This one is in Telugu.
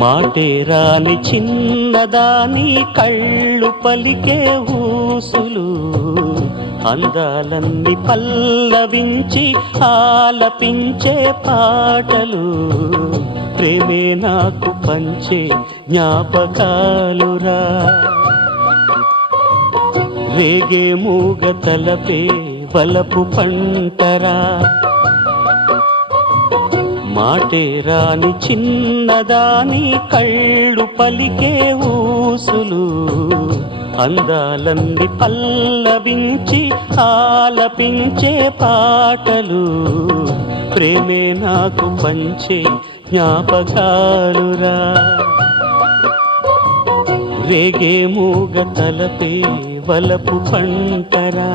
మాటే రాని చిన్నదాని కళ్ళు పలికే ఊసులు, అందాలన్నీ పల్లవించి ఆలపించే పాటలు, ప్రేమే నాకు పంచే జ్ఞాపకాలురా. రేగే మూగ తలపే వలపు పంటరా, మాటే రాని చిన్నదాని కళ్ళు పలికే ఊసులు, అందాలన్నీ పల్లవించి ఆలపించే పాటలు, ప్రేమే నాకు పంచే జ్ఞాపకాలురా. రేగే మూగ తలపే వలపు పంటరా.